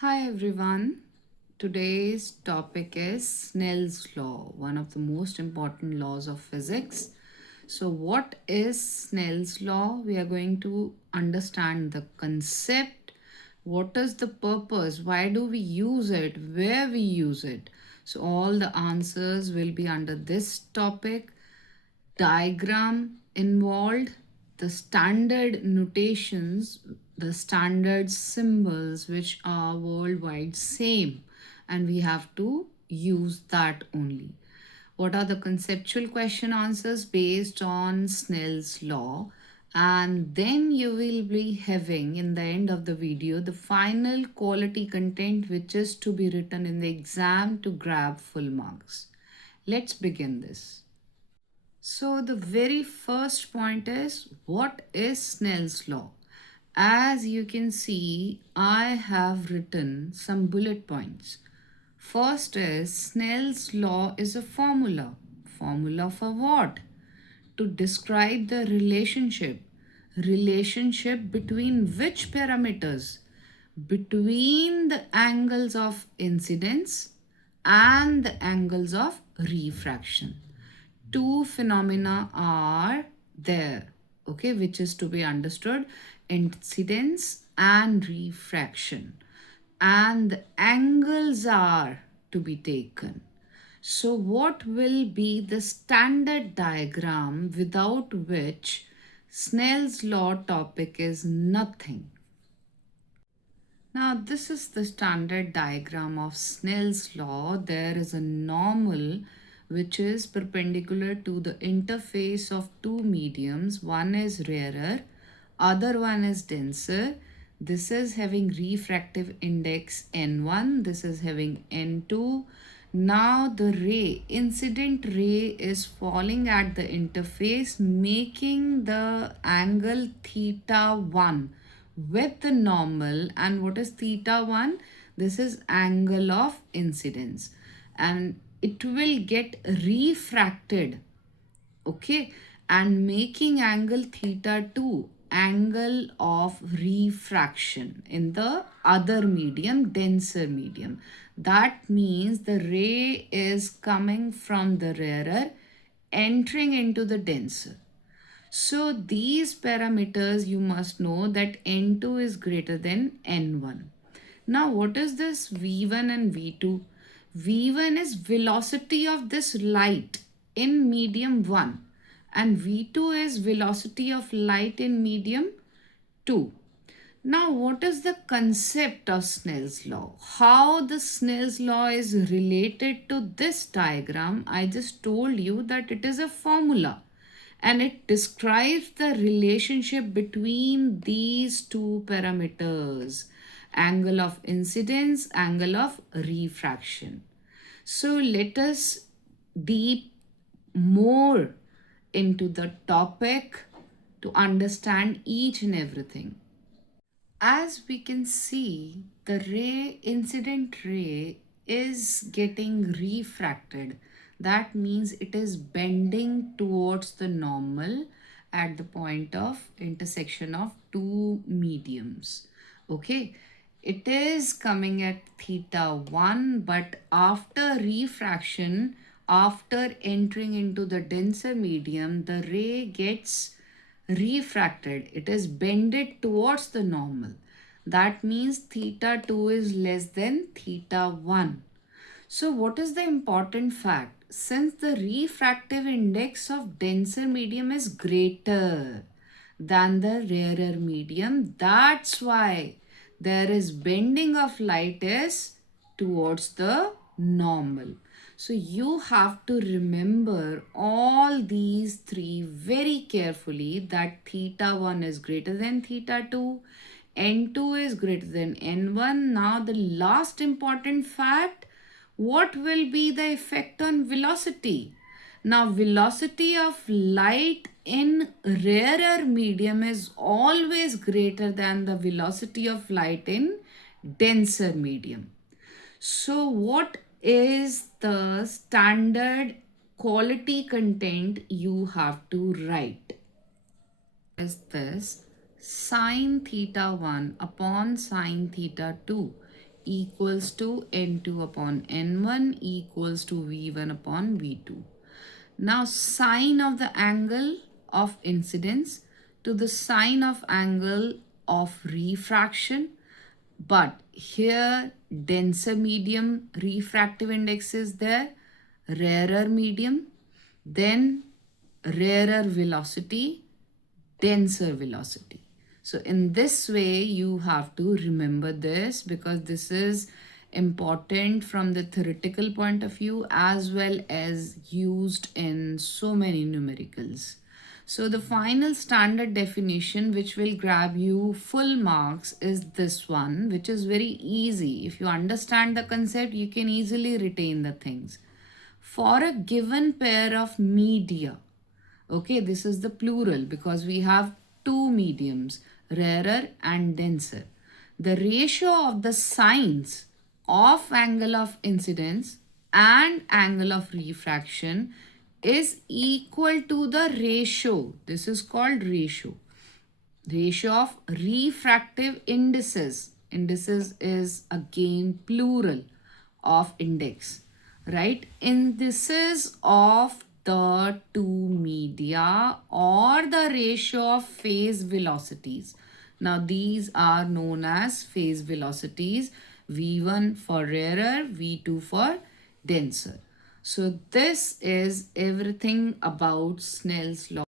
Hi everyone. Today's topic is Snell's law, one of the most important laws of physics. So, what is Snell's law? We are going to understand the concept. What is the purpose? Why do we use it? Where we use it? So, all the answers will be under this topic. Diagram involved, the standard notations, the standard symbols which are worldwide same, and we have to use that only. What are the conceptual question answers based on Snell's law? And then you will be having in the end of the video the final quality content which is to be written in the exam to grab full marks. Let's begin this. So the very first point is, what is Snell's law? As you can see, I have written some bullet points. First is, Snell's law is a formula. Formula for what? To describe the relationship. Relationship between which parameters? Between the angles of incidence and the angles of refraction. Two phenomena are there, okay, which is to be understood: incidence and refraction, and the angles are to be taken. So what will be the standard diagram without which Snell's law topic is nothing? Now, this is the standard diagram of Snell's law. There is a normal which is perpendicular to the interface of two mediums. One is rarer, other one is denser. This is having refractive index N1, this is having N2. Now the ray, incident ray, is falling at the interface, making the angle theta 1 with the normal. And what is theta 1? This is angle of incidence, and it will get refracted, okay, and making angle theta 2 angle of refraction in the other medium, denser medium. That means the ray is coming from the rarer, entering into the denser. So these parameters you must know that N2 is greater than N1. Now what is this V1 and V2? V1 is velocity of this light in medium 1, and V2 is velocity of light in medium 2. Now, what is the concept of Snell's law? How the Snell's law is related to this diagram? I just told you that it is a formula and it describes the relationship between these two parameters: angle of incidence, angle of refraction. So let us deep more into the topic to understand each and everything. As we can see, the ray, incident ray, is getting refracted. That means it is bending towards the normal at the point of intersection of two mediums. Okay, it is coming at theta 1, but after refraction, after entering into the denser medium, the ray gets refracted. It is bended towards the normal. That means theta 2 is less than theta 1. So what is the important fact? Since the refractive index of denser medium is greater than the rarer medium, that's why there is bending of light is towards the normal. So you have to remember all these three very carefully, that theta 1 is greater than theta 2, N2 is greater than N1. Now the last important fact, what will be the effect on velocity? Now velocity of light in rarer medium is always greater than the velocity of light in denser medium. So what is the standard quality content you have to write? Is this: sine theta 1 upon sine theta 2 equals to N2 upon N1 equals to V1 upon V2. Now sine of the angle of incidence to the sine of angle of refraction, but here denser medium refractive index is there, rarer medium, then rarer velocity, denser velocity. So in this way, you have to remember this because this is important from the theoretical point of view as well as used in so many numericals. So the final standard definition which will grab you full marks is this one, which is very easy. If you understand the concept, you can easily retain the things. For a given pair of media, okay, this is the plural because we have two mediums, rarer and denser. The ratio of the sines of angle of incidence and angle of refraction is equal to the ratio. This is called ratio. Ratio of refractive indices. Indices is again plural of index, right? Indices of the two media or the ratio of phase velocities. Now these are known as phase velocities. V1 for rarer, V2 for denser. So this is everything about Snell's law.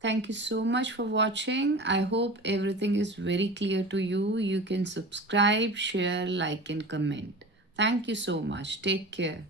Thank you so much for watching. I hope everything is very clear to you. You can subscribe, share, like and comment. Thank you so much. Take care.